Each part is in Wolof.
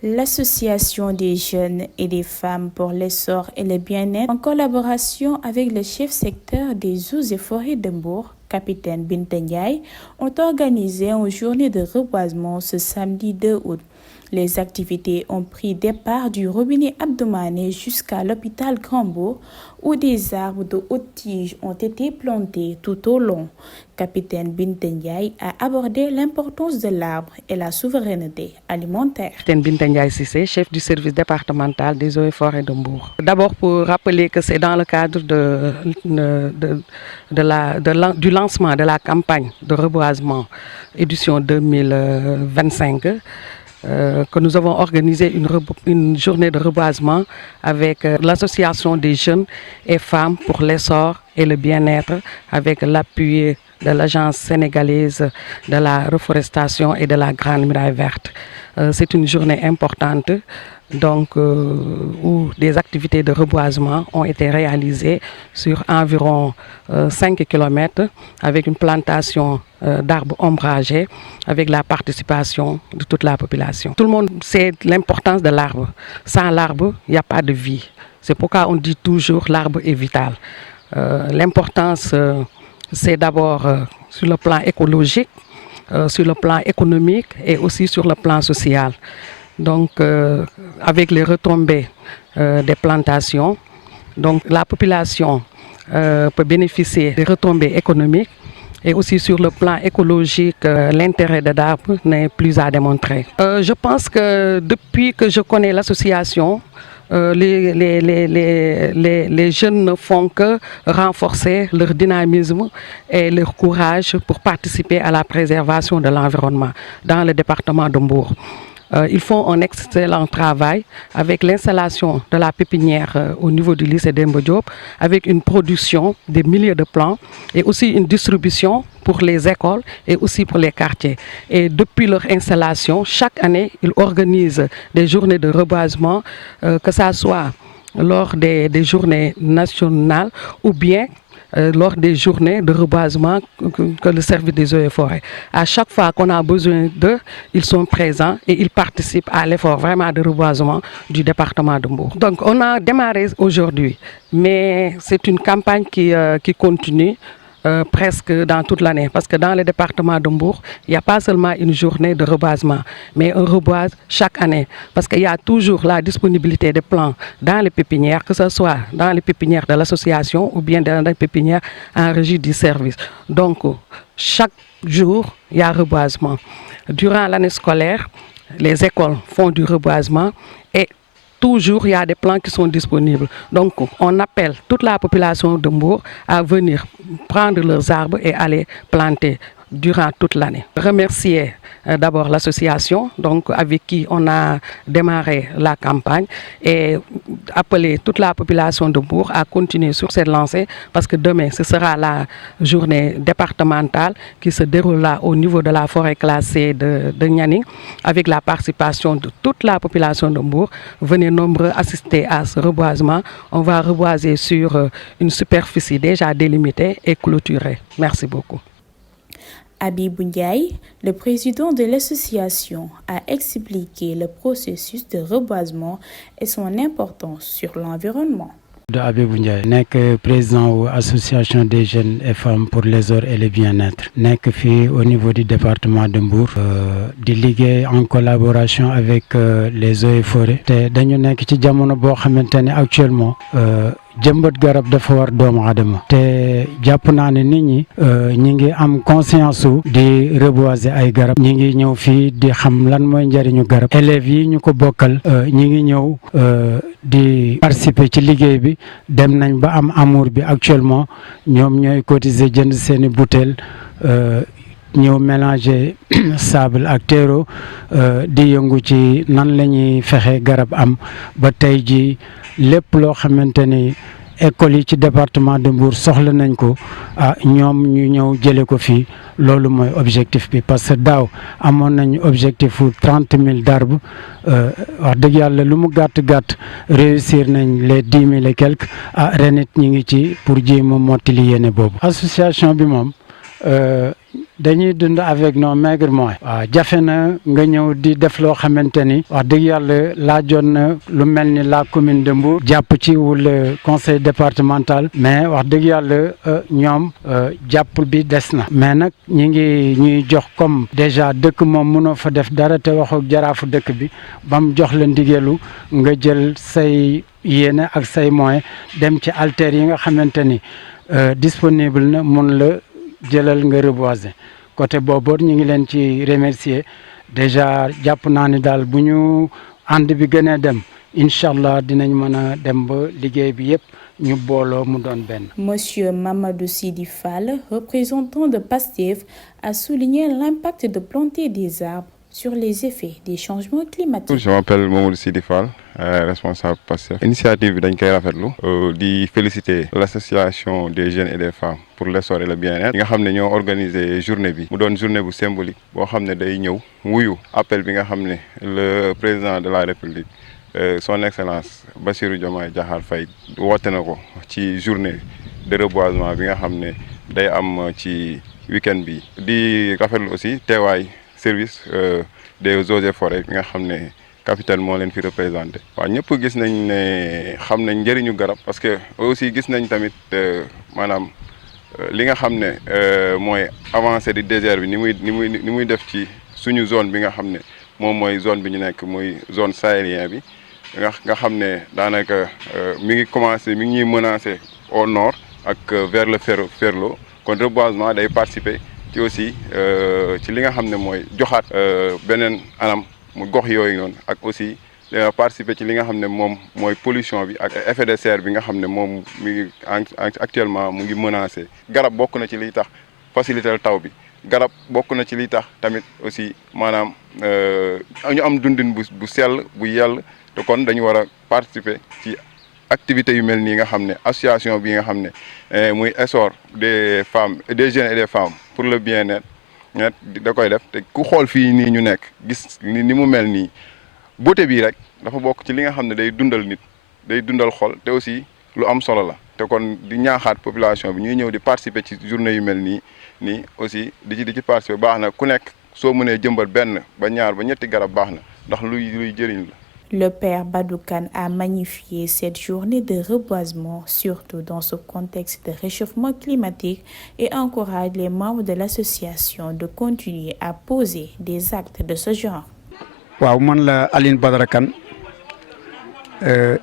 L'Association des jeunes et des femmes pour l'essor et le bien-être, en collaboration avec le chef secteur des eaux et forêts de Mbour, capitaine Binta Ndiaye, ont organisé une journée de reboisement ce samedi 2 août. Les activités ont pris départ du robinet Abdomané jusqu'à l'hôpital Grand-Bourg, où des arbres de haute tige ont été plantés tout au long. Capitaine Binta Ndiaye a abordé l'importance de l'arbre et la souveraineté alimentaire. Capitaine Binta Ndiaye Cissé, chef du service départemental des eaux et forêts de Mbour. D'abord pour rappeler que c'est dans le cadre du lancement de la campagne de reboisement édition 2025 que nous avons organisé une journée de reboisement avec l'association des jeunes et femmes pour l'essor et le bien-être avec l'appui de l'Agence sénégalaise de la reforestation et de la Grande Muraille Verte. C'est une journée importante où des activités de reboisement ont été réalisées sur environ 5 km avec une plantation d'arbres ombragés avec la participation de toute la population. Tout le monde sait l'importance de l'arbre. Sans l'arbre, il n'y a pas de vie. C'est pourquoi on dit toujours l'arbre est vital. L'importance, c'est d'abord sur le plan écologique, sur le plan économique et aussi sur le plan social. Donc, avec les retombées des plantations, donc la population peut bénéficier des retombées économiques et aussi sur le plan écologique, l'intérêt de l'arbre n'est plus à démontrer. Je pense que depuis que je connais l'association, les jeunes ne font que renforcer leur dynamisme et leur courage pour participer à la préservation de l'environnement dans le département de Mbour. Ils font un excellent travail avec l'installation de la pépinière au niveau du lycée Demba Diop, avec une production des milliers de plants et aussi une distribution pour les écoles et aussi pour les quartiers. Et depuis leur installation, chaque année, ils organisent des journées de reboisement, que ce soit lors des journées nationales ou bien lors des journées de reboisement que le service des eaux et forêts. À chaque fois qu'on a besoin d'eux, ils sont présents et ils participent à l'effort vraiment de reboisement du département de Mbour. Donc on a démarré aujourd'hui, mais c'est une campagne qui continue presque dans toute l'année, parce que dans le département de Mbour, il n'y a pas seulement une journée de reboisement, mais on reboise chaque année, parce qu'il y a toujours la disponibilité des plants dans les pépinières, que ce soit dans les pépinières de l'association ou bien dans les pépinières en régie du service. Donc, chaque jour, il y a reboisement. Durant l'année scolaire, les écoles font du reboisement et toujours, il y a des plants qui sont disponibles. Donc, on appelle toute la population de Mbour à venir prendre leurs arbres et aller planter durant toute l'année. Remercier d'abord l'association avec qui on a démarré la campagne et appeler toute la population de Mbour à continuer sur cette lancée parce que demain, ce sera la journée départementale qui se déroulera au niveau de la forêt classée de Nianing avec la participation de toute la population de Mbour. Venez nombreux assister à ce reboisement. On va reboiser sur une superficie déjà délimitée et clôturée. Merci beaucoup. Habibou Ndiaye, le président de l'association, a expliqué le processus de reboisement et son importance sur l'environnement. Habibou Ndiaye nekk président de l'association des jeunes et femmes pour l'essor et le bien-être nekk fii au niveau du département de Mbour di liggéey en collaboration avec les eaux et forêts te dañu nekk ci jamono boo xamante ne actuellement jëmbat garab dafa war doomu aadama te jàpp naa ne nit ñi ñi ngi am conscience su di reboiser ay garab ñi ngi ñëw fii di xam lan mooy njëriñu garab élèves yi ñu ko bokkal ñi ngi ñëw di participer ci liggéey bi dem nañ ba am amour bi actuellement ñoom ñooy cotiser jënd seeni bouteille ñëw mélanger sable ak terreau di yëngu ci nan la ñuy fexe garab am ba tey ji lépp loo xamante ni école yi ci département de Mbour soxla nañ ko ñoom ñu ñëw jële ko fii loolu mooy objectif bi parce que daaw amoon nañu objectif 30 000 d'arbres wax dëgg yàlla lu mu gàtt réussir nañ les 10 000 et quelques ren it ñi ngi ci pour jéem a mottali yéene boobu. Association bi moom dañuy dund avec nos maigres moyens. waaw jafe na nga ñëw di def loo xamante ni wax dëgg yàlla laajoon na lu mel ni la commune de Mbour jàpp ci wala conseil départemental mais wax dëgg yàlla ñoom jàpp bi des na mais nag ñuy jox comme déjà dëkk moom mënoo fa def dara te waxoo jaraafu dëkk bi ba mu jox la ndigalu nga jël say yéene ak say moyens dem ci alter yi nga xamante ni disponible na mun la jëlal nga reboiser côté boobu ñu ngi leen ci remercier déjà jàpp naa ni daal bu ñu ànd bi gënee dem incha allah dinañ mën a dem ba liggéey bi yëpp ñu booloo mu doon benn. Monsieur Mamadou Sidi Fall, représentant de PASTEF, a souligné l'impact de planter des arbres sur les effets des changements climatiques. Je m'appelle Mamadou Sidi Fall, responsable PASTEF. Initiative bi dañ koy rafetlu di féliciter l'association des jeunes et des femmes pour l'essor et le bien-être yi nga xam ne ñoo organisé journée bi mu doon journée bu symbolique boo xam ne day ñëw wuyu appel bi nga xam ne le président de la République son excellence Bassirou Diomaye Diakhar Faye woote na ko ci journée de reboisement bi nga xam ne day am ci week-end bi di rafetlu aussi teewaay service des eaux et forêts bi nga xam ne capitaine moo leen fi représenté. waaw ñëpp gis nañ ne xam nañ njëriñu garab parce que aussi gis nañ tamit maanaam li nga xam ne mooy avancée du désert bi ni muy def ci suñu zone bi nga xam ne moom mooy zone bi ñu nekk muy zone sahélien bi nga xam ne daanaka mi ngi commencé mi ngi ñuy menacé au nord ak vers le Ferlo kon reboisement day participer ci aussi ci li nga xam ne mooy joxaat beneen anam mu gox yooyu noonu ak aussi participer ci li nga xam ne moom mooy pollution bi ak effet de serre bi nga xam ne moom mi ngi actuellement mu ngi menacé. garab bokk na ci liy tax faciliter taw bi garab bokk na ci liy tax tamit aussi maanaam ñu am dundin bu sell bu yell te kon dañu war a participer ci activités yu mel nii nga xam ne association bi nga xam ne muy essor des femmes des jeunes et des femmes pour le bien-être da koy def te ku xool fii nii ñu nekk gis ni mu mel nii beauté bii rek dafa bokk ci li nga xam ne day dundal nit day dundal xol te aussi lu am solo la te kon di ñaaxaat population bi ñuy ñëw di participer ci journée yu mel nii aussi di ci participer baax na ku nekk soo mënee jëmbat benn ba ñaar ba ñetti garab baax na ndax luy jëriñ la. Le père Badoukan a magnifié cette journée de reboisement, surtout dans ce contexte de réchauffement climatique, et encourage les membres de l'association de continuer à poser des actes de ce genre. waaw man la Aline Badara Kane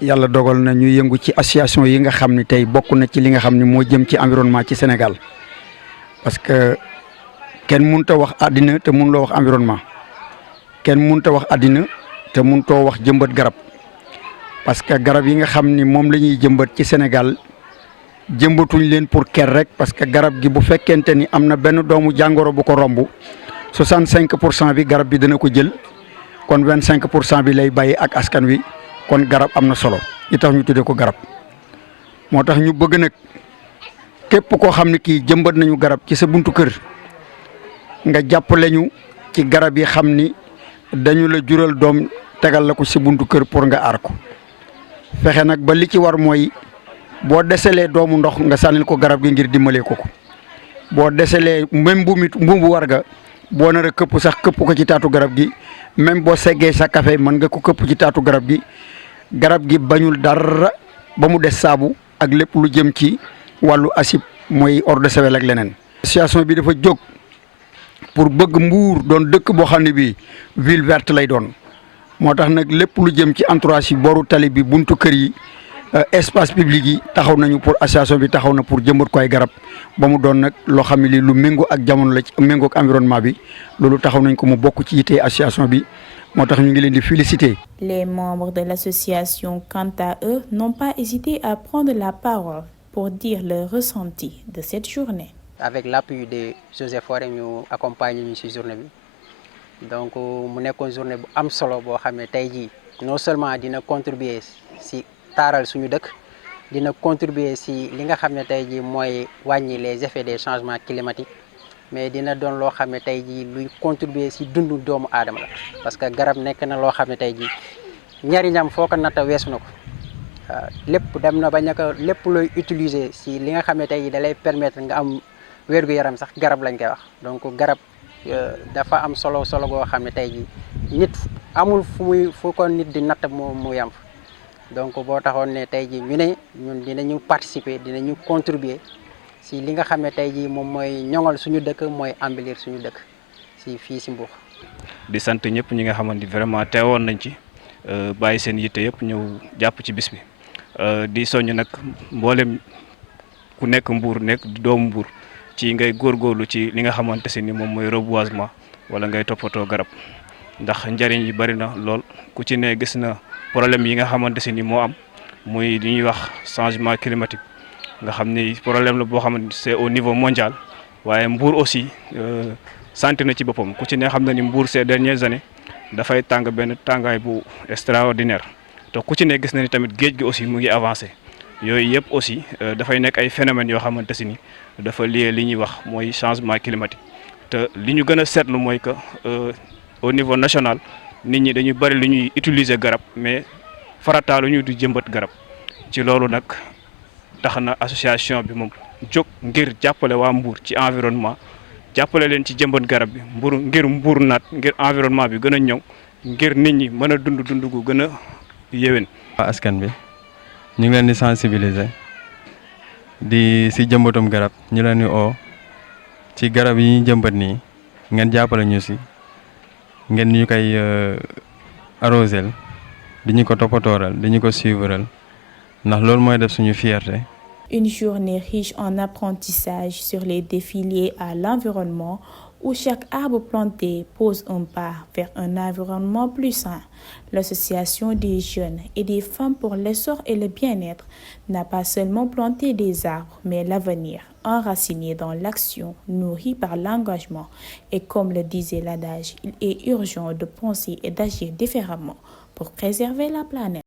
yàlla dogal na ñu yëngu ci association yi nga xam ne tey bokk na ci li nga xam ne moo jëm ci environnement ci Sénégal parce que kenn mënut a wax àddina te mënuloo wax environnement kenn mënut a wax àddina te mënutoo wax jëmbat garab parce que garab yi nga xam ni moom la ñuy jëmbat ci Sénégal jëmbatuñ leen pour ker rek parce que garab gi bu fekkente ni am na benn doomu jàngoro bu ko romb 65% bi garab bi dana ko jël kon 25% bi lay bàyyi ak askan wi kon garab am na solo li tax ñu tuddee ko garab moo tax ñu bëgg nag képp koo xam ne kii jëmbat nañu garab ci sa buntu kër nga jàppale ñu ci garab yi xam ni dañu la jural doom tegal la ko ci buntu kër pour nga aar ko fexe nag ba li ci war mooy boo deselee doomu ndox nga sànnil ko garab gi ngir dimbalee ko boo deselee même mbuumu warga boo nar a këpp sax këpp ko ci taatu garab gi même boo seggee sa café mën nga ko këpp ci taatu garab gi bañul dara ba mu des saabu ak lépp lu jëm ci wàllu acide mooy eau de Javel ak leneen. association bi dafa jóg pour bëgg Mbour doon dëkk boo xam ne bii ville verte lay doon moo tax nag lépp lu jëm ci entourage yi booru tali bi buntu kër yi espace public yi taxaw nañu pour association bi taxaw na pour jëmbat ko ay garab ba mu doon nag loo xam ne lii lu méngoo ak jamono la ci méngoo ak environnement bi loolu taxaw nañ ko mu bokk ci yite association bi moo tax ñu ngi leen di féliciter. Les membres de l'association, quant à eux, n'ont pas hésité à prendre la parole pour dire leur ressenti de cette journée. Avec l'appui de Eaux et Forêts ñu accompagner ñu ci journée bi donc mu nekkoon journée bu am solo boo xam ne tey jii non seulement dina contribuer ci taaral suñu dëkk dina contribuer ci li nga xam ne tey jii mooy wàññi les effets des changements climatiques mais dina doon loo xam ne tey jii luy contribuer ci dundu doomu aadama la parce que garab nekk na loo xam ne tey jii njariñam foo ko natta weesu na ko lépp dem na ba ñaka lépp looy utiliser ci li nga xam ne tey jii da lay permettre nga am wér-gu-yaram sax garab lañ koy wax donc garab dafa am solo goo xam ne tey jii nit amul fu ko nit di natt mu yam donc boo taxoon ne tey jii ñu ne ñun dinañu participer dinañu contribuer si li nga xam ne tey jii moom mooy ñoŋal suñu dëkk mooy embellir suñu dëkk si fii si Mbour. di sant ñëpp ñi nga xamante vraiment teewoon nañ ci bàyyi seen yitte yëpp ñëw jàpp ci bis bi di soññ nag mboolem ku nekk Mbour nekk doomu Mbour ci ngay góorgóorlu ci li nga xamante si ni moom mooy reboisement wala ngay toppatoo garab ndax njëriñ yi bari na lool ku ci ne gis na problème yi nga xamante si ni moo am muy li ñuy wax changement climatique nga xam ni problème la boo xamante c'est au niveau mondial waaye Mbour aussi santé na ci boppam ku ci ne xam na ni Mbour ces dernières années dafay tàng benn tàngaay bu extraordinaire te ku ci ne gis na ni tamit géej gi aussi mu ngi avancé yooyu yëpp aussi dafay nekk ay phénomènes yoo xamante si ni dafa lié li ñuy wax mooy changement climatique te li ñu gën a seetlu mooy que au niveau national nit ñi dañuy bari lu ñuy utiliser garab mais farataalu ñu du jëmbat garab ci loolu nag tax na association bi moom jóg ngir jàppale waa Mbour ci environnement jàppale leen ci jëmbat garab bi ngir Mbour naat ngir environnement bi gën a ñëw ngir nit ñi mën a dund gu gën a yéwén. askan bi ñu ngi leen di sensibiliser di si jëmbatum garab ñu leen di oo ci garab yi ñuy jëmbat nii ngeen jàppale ñu si ngeen ñu koy arrosel di ñu ko toppatooral di ñu ko suivral ndax loolu mooy def suñu fierté. Une journée riche en apprentissage sur les défis liés à l'environnement où chaque arbre planté pose un pas vers un environnement plus sain. L'association des jeunes et des femmes pour l'essor et le bien-être n'a pas seulement planté des arbres, mais l'avenir, enraciné dans l'action, nourri par l'engagement. Et comme le disait l'adage, il est urgent de penser et d'agir différemment pour préserver la planète.